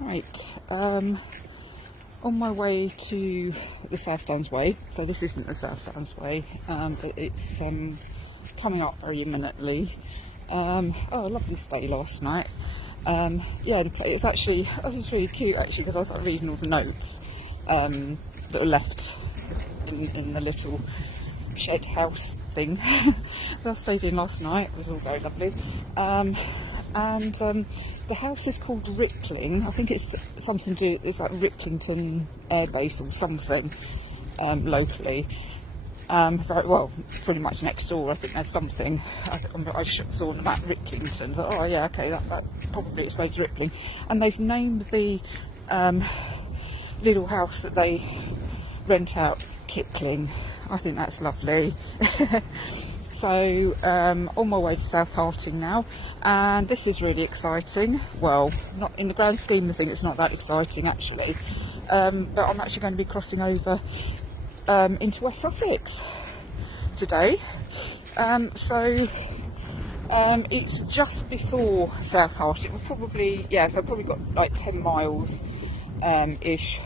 Right, on my way to the South Downs Way. So this isn't the South Downs Way, but it's coming up very imminently. Oh, a lovely stay last night. Yeah, it's actually, it was really cute actually, because I was reading all the notes that were left in the little shed house thing that I stayed in last night. It was all very lovely. And the house is called Rippling. I think it's something to do, it's like Ripplington Air Base or something locally. Very, well, pretty much next door. I think there's something. I saw on the map Ripplington. Thought, oh yeah, okay, that probably explains Rippling. And they've named the little house that they rent out Kipling. I think that's lovely. So on my way to South Harting now, and this is really exciting. Well, not in the grand scheme of things, it's not that exciting actually, but I'm actually going to be crossing over into West Sussex today. So it's just before South Harting. We've probably, yeah, so I've probably got like 10 miles ish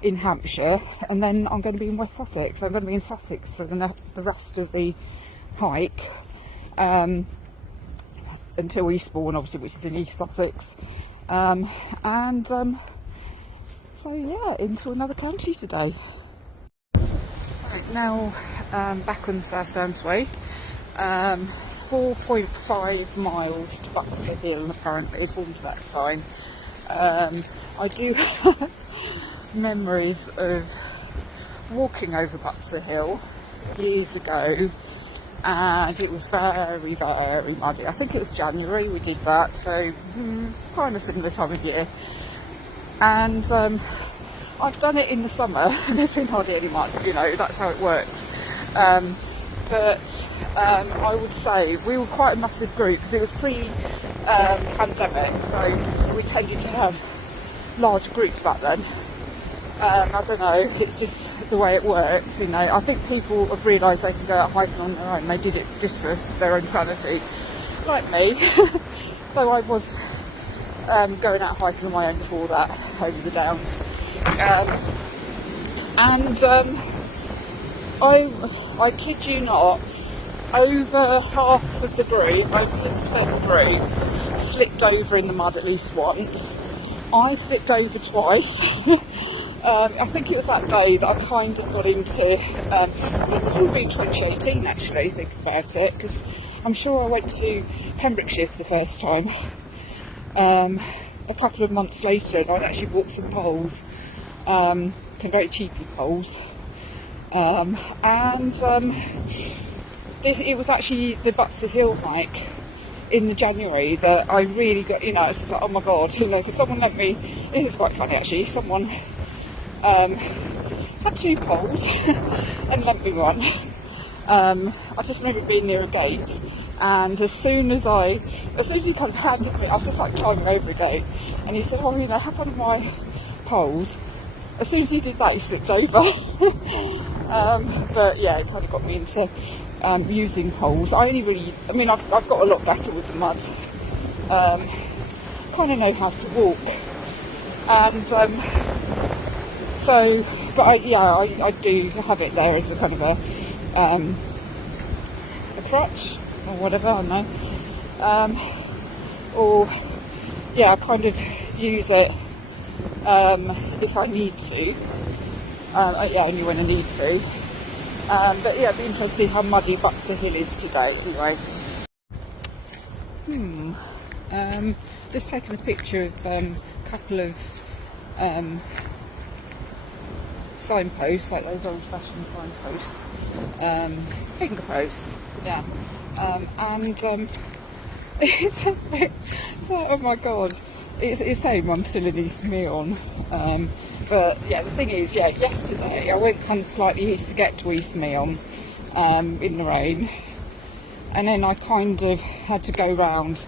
in Hampshire, and then I'm going to be in West Sussex. I'm going to be in Sussex for the rest of the hike until Eastbourne, obviously, which is in East Sussex, so yeah, into another county today. Right, now back on the South Downs Way, 4.5 miles to Butser Hill, apparently, according to that sign. I do have memories of walking over Butser Hill years ago, and it was very, very muddy. I think it was January we did that, so kind of similar time of year. And I've done it in the summer and there's been hardly any mud, you know, that's how it works. But I would say we were quite a massive group because it was pre-pandemic, so we tended to have large groups back then. I don't know, it's just the way it works, you know. I think people have realised they can go out hiking on their own. They did it just for their own sanity, like me. Though I was going out hiking on my own before that, over the downs. I kid you not, over half of the group, over 50% of the group, slipped over in the mud at least once. I slipped over twice. I think it was that day that I kind of got into, I think this would be in 2018 actually, think about it, because I'm sure I went to Pembrokeshire for the first time a couple of months later, and I'd actually bought some poles, some very cheapy poles, it was actually the Butser Hill hike in the January that I really got, you know, it's just like, oh my god, you know, because someone lent me, this is quite funny actually, someone had 2 poles and lent me one. I just remember being near a gate, and as soon as he kind of handed me, I was just like climbing over a gate, and he said, oh, you know, have one of my poles. As soon as he did that, he slipped over. But yeah, it kind of got me into using poles. I mean, I've got a lot better with the mud. Kind of know how to walk, and so, but I do have it there as a kind of a crutch or whatever, I don't know. Or yeah, I kind of use it if I need to. Yeah, only when I need to. But yeah, it'd be interesting to see how muddy Butser Hill is today. Anyway, just taking a picture of a couple of signposts, like those old-fashioned signposts, finger posts, yeah, and it's a bit, it's like, oh my god, it's saying I'm still in East Meon, but yeah, the thing is, yeah, yesterday I went kind of slightly east to get to East Meon in the rain, and then I kind of had to go round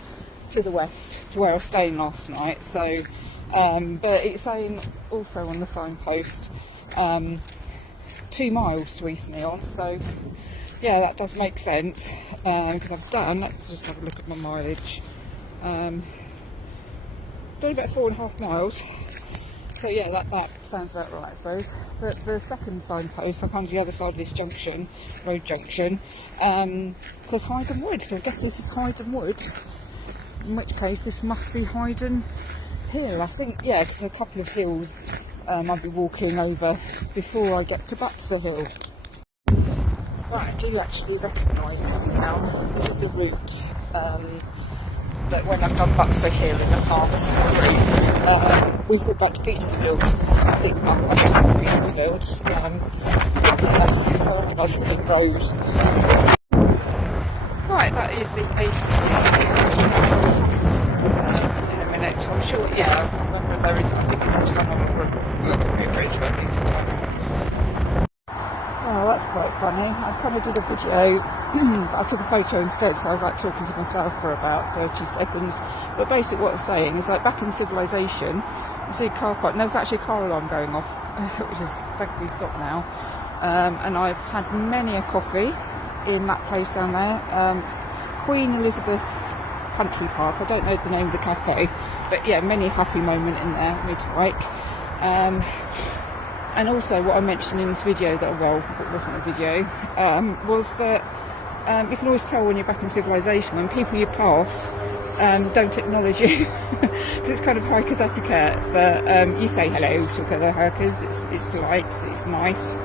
to the west to where I was staying last night, so but it's saying also on the signpost 2 miles to East Meon, so yeah, that does make sense, because I've done, let's just have a look at my mileage, done about 4.5 miles. So yeah, that sounds about right, I suppose. But the second signpost, I'm on the other side of this junction, road junction, says Hyden Wood. So I guess this is Hyden Wood. In which case, this must be Hyden Hill. I think, yeah, because a couple of hills I'll be walking over before I get to Butser Hill. Right, I do actually recognise this now. This is the route that when I've done Butser Hill in the past, we've walked back to Petersfield. I think I guess it's Petersfield. I recognise the main road. Right, that is the A3 in a minute. I'm sure, yeah, I remember there is, I think it's a tunnel or a bridge, but I think it's a tunnel. Oh, that's quite funny. I kind of did a video, I took a photo instead, so I was like talking to myself for about 30 seconds. But basically what I'm saying is, like, back in civilization, you see a car park, and there was actually a car alarm going off, which is thankfully stopped now. And I've had many a coffee in that place down there. It's Queen Elizabeth Country Park. I don't know the name of the cafe, but yeah, many a happy moment in there, mid-hike. And also what I mentioned in this video, that, well, it wasn't a video, was that you can always tell when you're back in civilization when people you pass don't acknowledge you, because it's kind of hikers etiquette that you say hello to fellow hikers. It's polite, it's nice,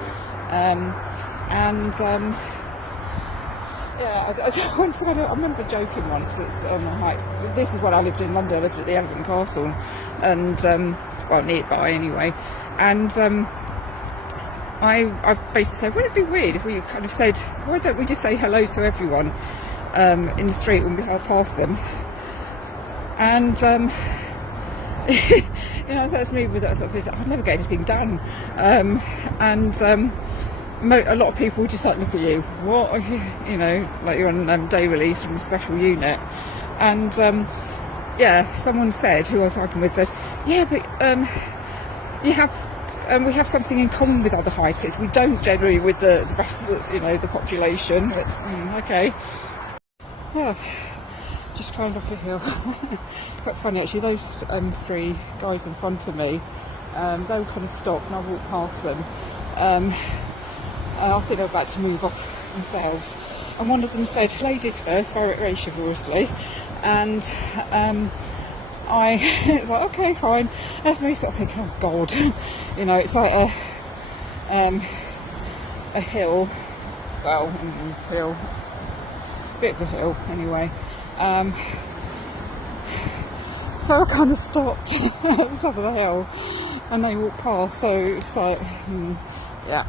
yeah, I remember joking once. It's like, this is when I lived in London. I lived at the Elegant Castle, and well, nearby anyway. And I basically said, wouldn't it be weird if we kind of said, why don't we just say hello to everyone in the street when we pass them? And you know, that's me with that sort of thing. I'd never get anything done, a lot of people would just like look at you, what are you know, like you're on day release from a special unit. And yeah, someone said, who I was talking with, said, yeah, but we have something in common with other hikers. We don't generally with the rest of the, you know, the population. It's okay. Oh, just climbed up a hill. Quite funny actually. Those three guys in front of me, they were kind of stopped, and I walked past them. I think they were about to move off themselves, and one of them said, "Ladies first," very chivalrously, and I it's like, okay, fine. That's me sort of thinking, oh God, you know, it's like a hill, well, hill, bit of a hill anyway. So I kind of stopped at the top of the hill, and they walked past. So it's like, yeah.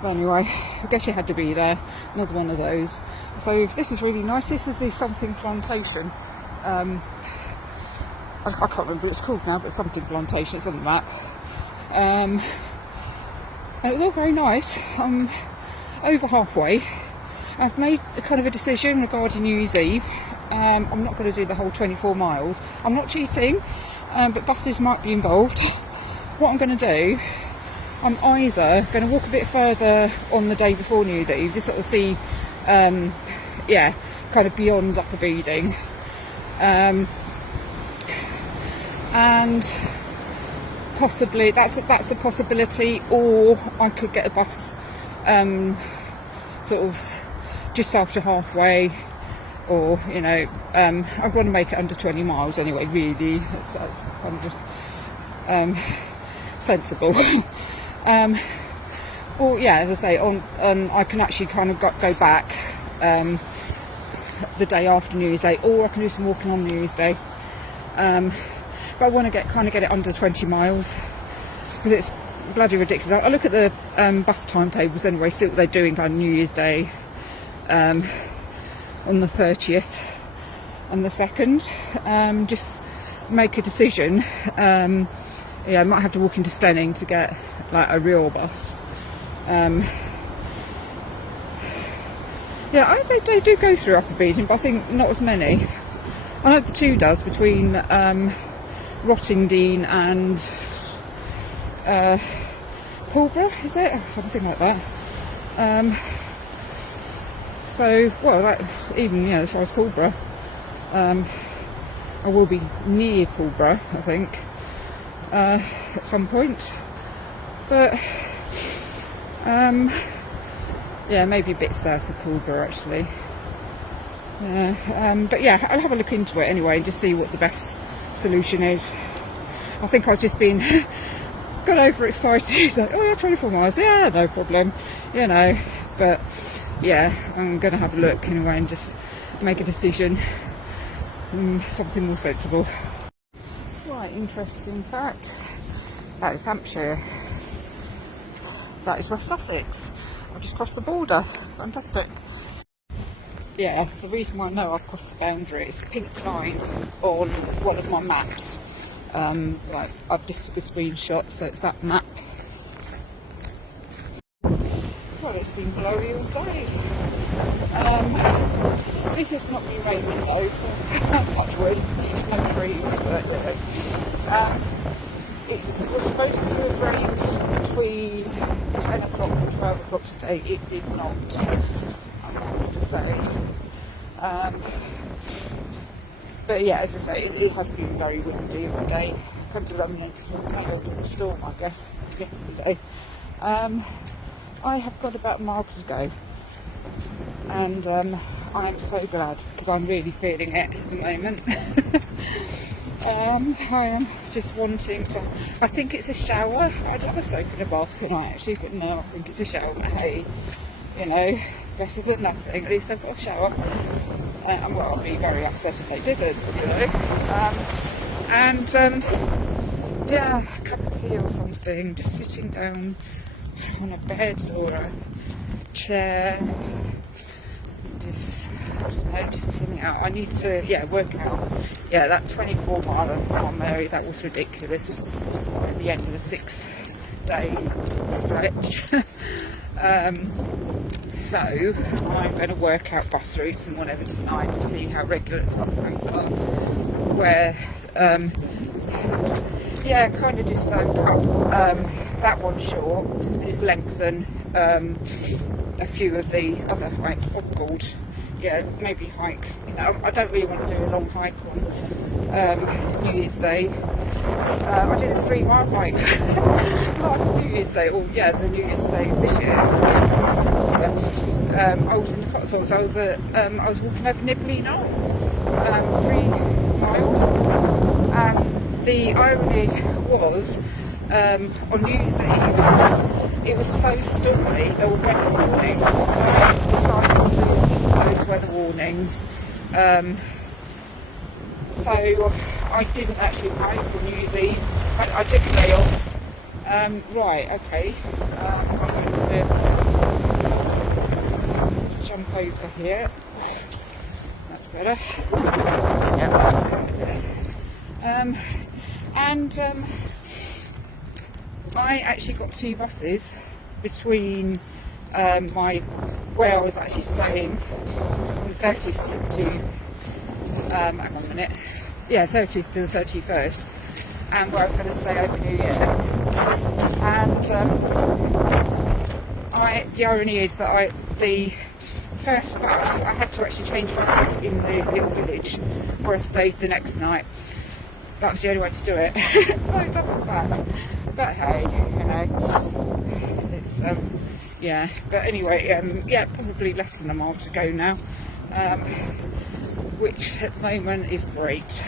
But anyway, I guess you had to be there. Another one of those. So this is really nice. This is the something plantation. I can't remember what it's called now, but something plantation. It's on the map. It's all very nice. I'm over halfway. I've made a kind of a decision regarding New Year's Eve. I'm not going to do the whole 24 miles. I'm not cheating, but buses might be involved. What I'm going to do, I'm either going to walk a bit further on the day before New Year's Eve, just sort of see, yeah, kind of beyond Upper Beeding, and possibly that's a possibility, or I could get a bus, sort of just after halfway, or you know, I want to make it under 20 miles anyway. Really, that's kind of just sensible. Or yeah, as I say, I can actually kind of go back the day after New Year's Day, or I can do some walking on New Year's Day. But I want to get it under 20 miles, because it's bloody ridiculous. I look at the bus timetables anyway, see what they're doing kind of New Year's Day, on the 30th and the 2nd. Just make a decision. Yeah, I might have to walk into Stenning to get like a real bus. Yeah, they do go through Upper Beeding, but I think not as many. I know the 2 does between Rottingdean and Pulborough, is it? Or something like that. So, well, that even, you know, as far as Pulborough. I will be near Pulborough, I think, at some point. But yeah, maybe a bit south of Pulborough actually. But yeah, I'll have a look into it anyway and just see what the best solution is. I think I've just been got overexcited, like, oh yeah, 24 miles, yeah, no problem, you know. But yeah, I'm going to have a look anyway and just make a decision, something more sensible. Right, interesting fact, that is Hampshire. That is West Sussex. I've just crossed the border. Fantastic. Yeah, the reason why I know I've crossed the boundary is the pink line on one of my maps. Like, I've just took a screenshot, so it's that map. Well, it's been blowy all day. At least it's not been raining though. Touch wood, no trees, but it was supposed to have rained between 10 o'clock and 12 o'clock today. It did not, I'm happy to say. But yeah, as I say, it has been very windy every day. A couple of remnants of the storm, I guess, yesterday. I have got about a mile to go, and I am so glad because I'm really feeling it at the moment. I am just wanting to, I think it's a shower. I'd love a soak in a bath tonight actually, but no, I think it's a shower. But hey, you know, better than nothing. At least I've got a shower. And well, I'd be very upset if they didn't, you know. Yeah, a cup of tea or something, just sitting down on a bed or a chair, just, I don't know, just chilling out. I need to, yeah, work out. Yeah, that 24 mile on Mary, that was ridiculous at the end of the 6-day stretch. So I'm going to work out bus routes and whatever tonight to see how regular the bus routes are. Where, yeah, kind of just cut that one short and just lengthen a few of the other hikes. Oh God, yeah, maybe hike. You know, I don't really want to do a long hike on New Year's Day. I did a 3-mile hike last New Year's Day, or yeah, the New Year's Day this year. I was in the Cotswolds. I was walking over Nibley Knoll, 3 miles. The irony was, on New Year's Eve, it was so stormy. There were weather warnings. I decided to those weather warnings. So I didn't actually hike on New Year's Eve. I took a day off. Right, okay. I'm going to jump over here. That's better. Yeah, that's it. I actually got 2 buses between where I was actually staying from the 30th to hang on a minute. Yeah, 30th to the 31st, and where I was going to stay over New Year. And the irony is that the first bus, I had to actually change buses in the little village where I stayed the next night. That was the only way to do it. So I doubled back. But hey, you know, it's yeah. But anyway, yeah, probably less than a mile to go now, which at the moment is great.